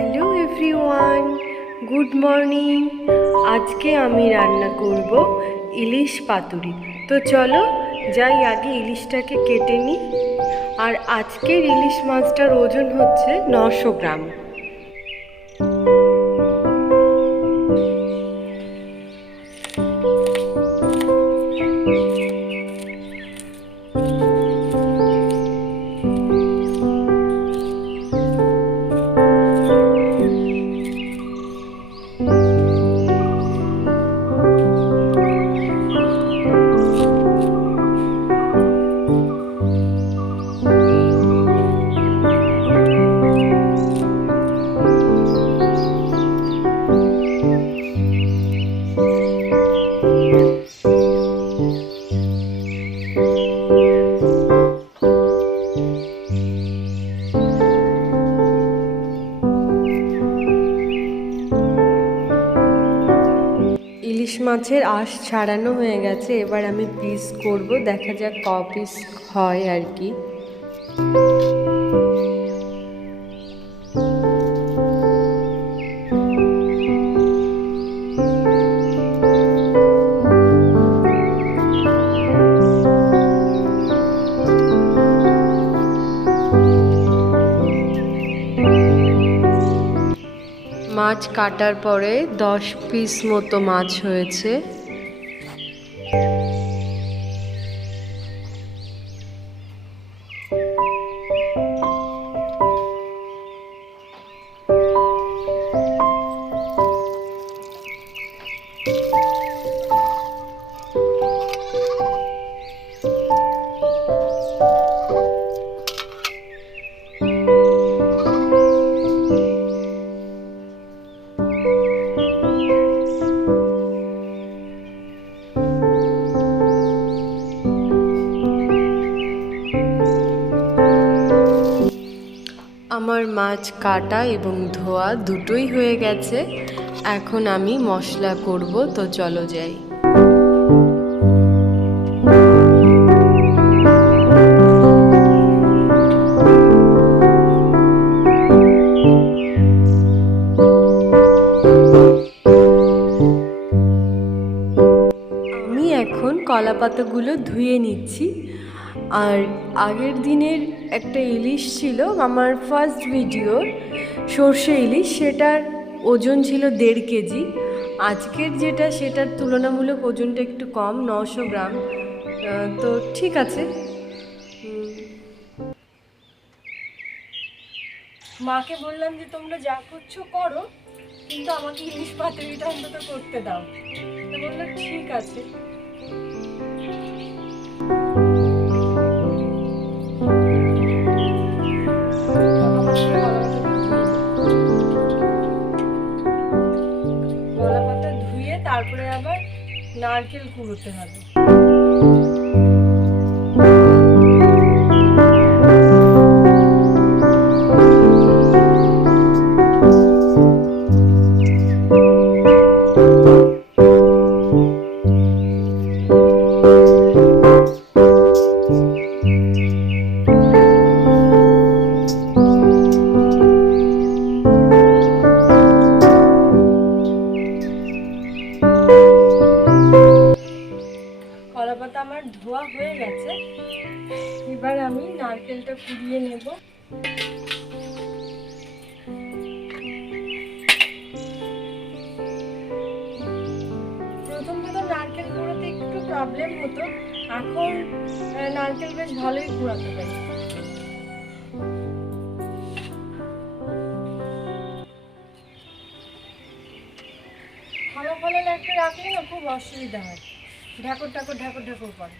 Hello everyone, good morning. আজকে আমি রান্না করব ইলিশ পাতুরি। তো চলো যাই আগে ইলিশটাকে কেটে নিই। আর আজকের ইলিশ মাছটার ওজন হচ্ছে 900 গ্রাম। ইলিশ মাছের আঁশ ছাড়ানো হয়ে গেছে, এবার আমি পিস করব, দেখা যাক ক পিস হয় আর কি। মাছ কাটার পরে 10 পিস মতো মাছ হয়েছে। আমার মাছ কাটা এবং ধোয়া দুটোই হয়ে গেছে। এখন আমি মশলা করব, তো চলো যাই। আমি এখন কলা পাতাগুলো ধুয়ে নিচ্ছি। আর আগের দিনের একটা ইলিশ ছিল আমার ফার্স্ট ভিডিও, সর্ষে ইলিশ, সেটার ওজন ছিল 1.5 কেজি। আজকের যেটা সেটার তুলনামূলক ওজনটা একটু কম, 900 গ্রাম। তো ঠিক আছে। মাকে বললাম যে তোমরা যা করছো করো, কিন্তু আমাকে ইলিশ পাতুরিটা অন্তত করতে দাও। তো বললো ঠিক আছে। কলা পাতা ধুয়ে তারপরে আবার নারকেল কুড়োতে হবে। কলা পাতা আমার ধোয়া হয়ে গেছে, এবার আমি নারকেলটা কুড়িয়ে নেব। প্রথম তো নারকেল কুড়াতে একটু প্রবলেম হতো, এখন নারকেল বেশ ভালোই কুড়াতে পারি। ফলা একটা রাখলে না খুব অসুবিধা হয়, ঢাকুর ঢাকুর ঢাকুর ঢাকুর করে।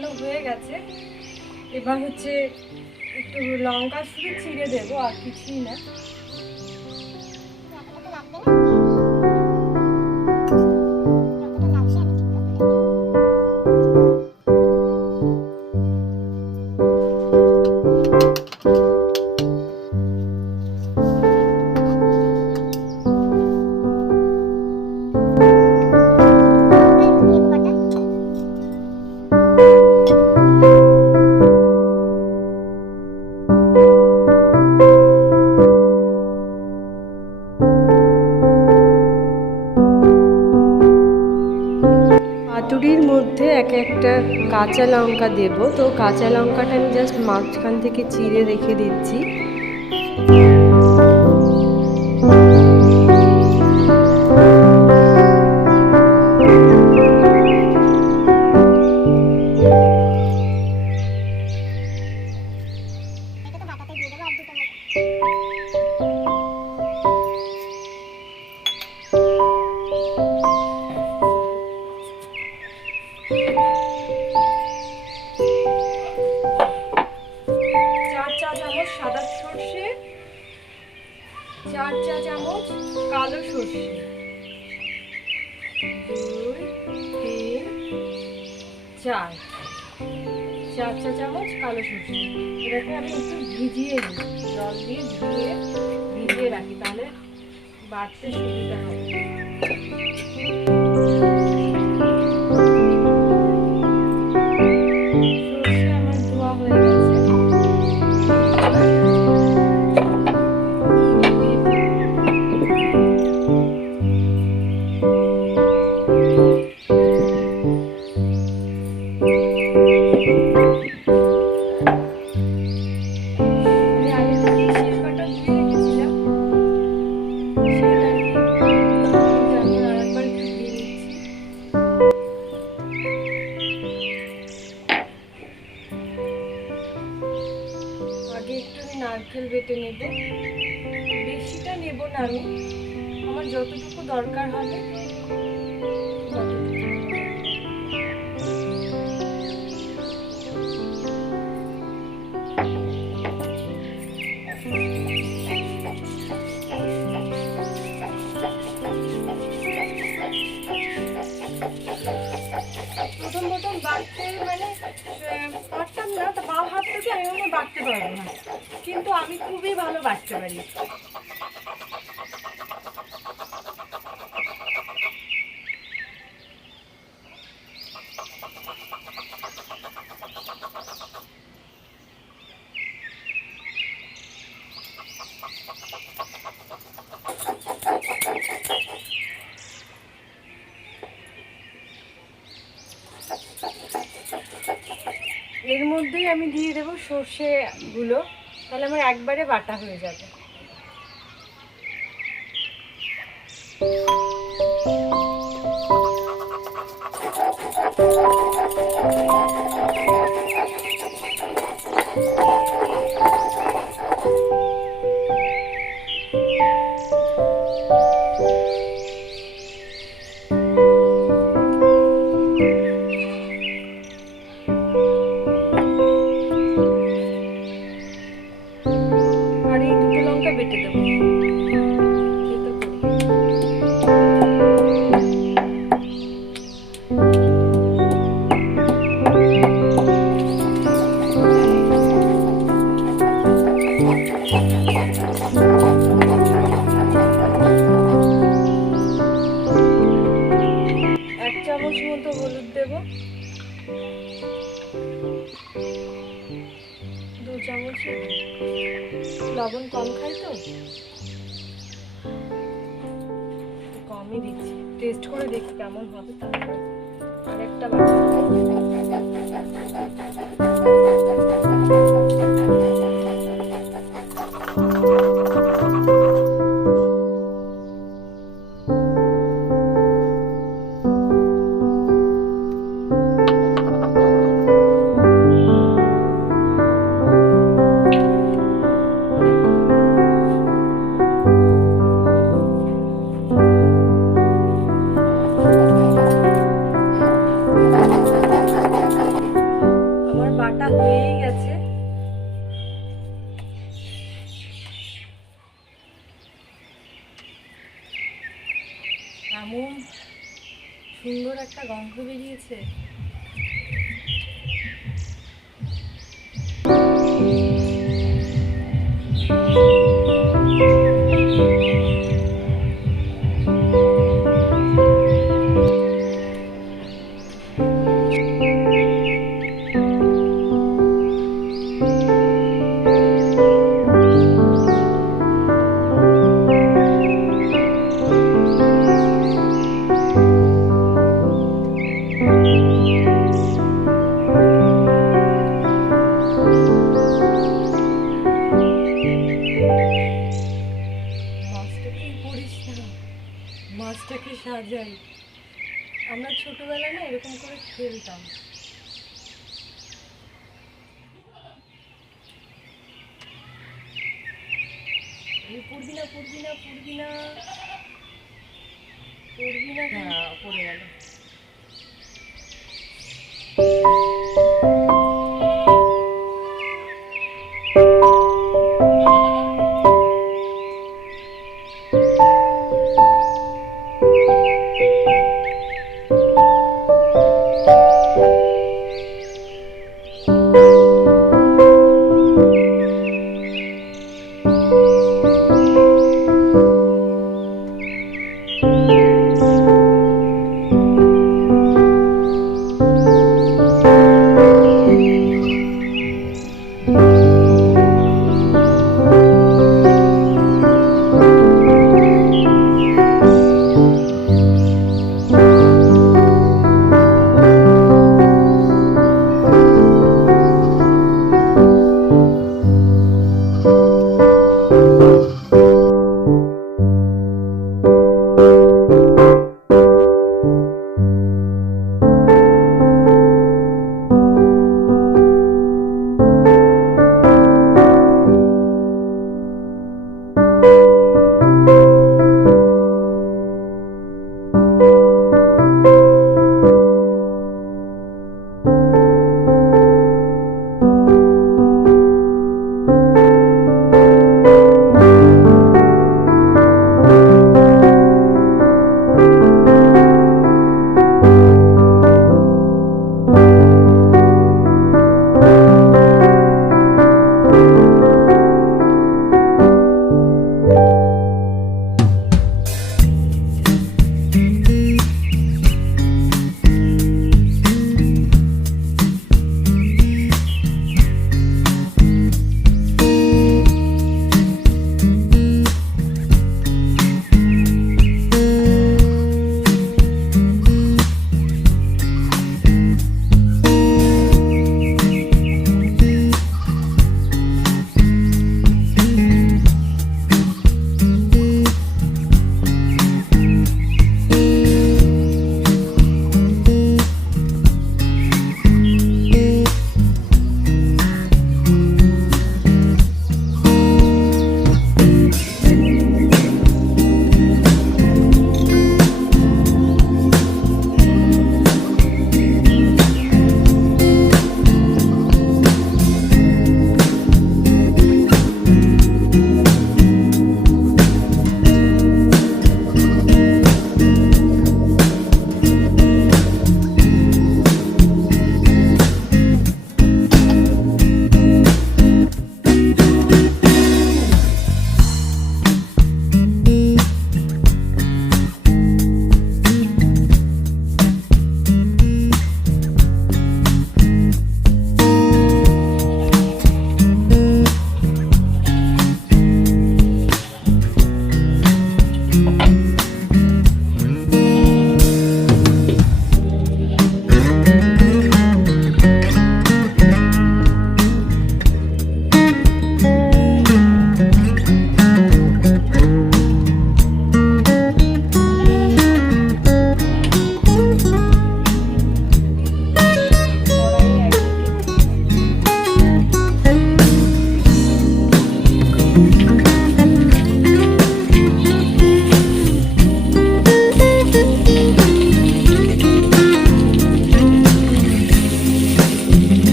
বাটানো হয়ে গেছে। এবার হচ্ছে একটু লঙ্কা শুধু চিড়ে দেবো, আর কিছুই না। পাতুরির মধ্যে এক একটা কাঁচা লঙ্কা দেব, তো কাঁচা লঙ্কাটা আমি জাস্ট মাঝখান থেকে চিড়ে রেখে দিচ্ছি। সাদা সর্ষে, 4 চা চামচ কালো সর্ষে, 2 3 4 চা চামচ কালো সর্ষে। এটাকে আমি একটু ভিজিয়ে দিই, জল দিয়ে ভিজিয়ে রাখি, তাহলে বাটতে সুবিধা হবে। সর্ষে আমার ধোয়া হয়ে গেছে। আগে একটু আমি নারকেল বেটে নেব, বেশিটা নেব না আমি, আমার যতটুকু দরকার হবে প্রথম বাটতে মানে পারতাম না, তা মা ভাবতো কি আমি মনে বাটতে পারবো না, কিন্তু আমি খুবই ভালো বাটতে পারি। এর মধ্যেই আমি দিয়ে দেবো সর্ষেগুলো, তাহলে আমার একবারে বাটা হয়ে যাবে। বেটে দেবো। এক চামচ মতো হলুদ দেবো, 2 চামচ লবণ, কম খাই তো কমই দিচ্ছি, টেস্ট করে দেখি কেমন হবে, তারপর আরেকটা সুন্দর একটা গন্ধ বেরিয়েছে। মাছটাকে সাজাই। আমরা ছোটবেলায় না এরকম করে খেলতাম। পড়বি না পড়বি না পড়বি না পড়বি না, হ্যাঁ পড়ে গেল।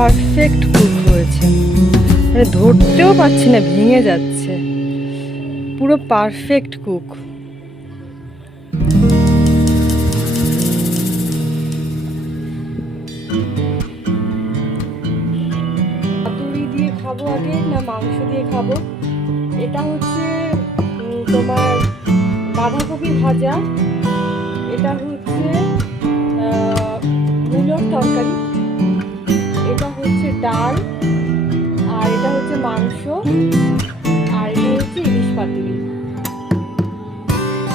পারফেক্ট কুক হয়েছে, মানে ধরতেও পারছি না, ভেঙে যাচ্ছে, পুরো পারফেক্ট কুক। পাতুরি দিয়ে খাবো আগে না মাংস দিয়ে খাবো? এটা হচ্ছে তোমার বাঁধাকপি ভাজা, এটা হচ্ছে মূলোর তরকারি, এটা হচ্ছে ডাল, আর এটা হচ্ছে মাংস, আর এটা হচ্ছে ইলিশ পাতুরি।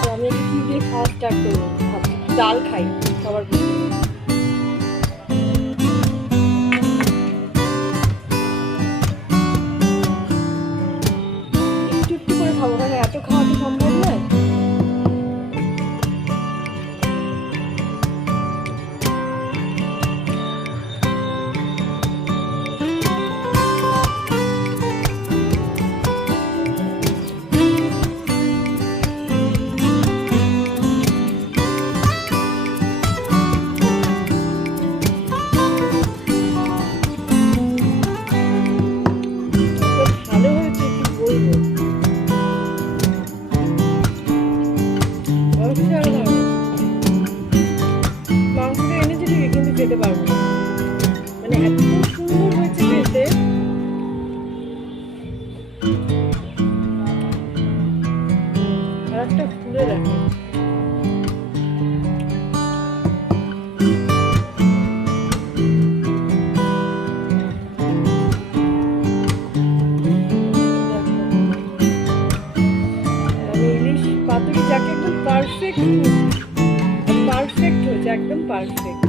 তো আমি কি দিয়ে খাওয়া স্টার্ট করবো ভাবছি, ডাল খাই সবার প্রথমে। একটু একটু করে খাবো, কারণ এত খাওয়া তো সম্ভব নয়। ভালো হয়েছে কি বলবো, অসাধারণ। মাংসটা এনেছি ঠিকই, কিন্তু খেতে পারবো না, মানে এত সুন্দর হয়েছে খেতে। আর একটা খুলে দেখো, আমি ইলিশ পাতুরি যাকে একদম পারফেক্ট হয়েছে, একদম পারফেক্ট।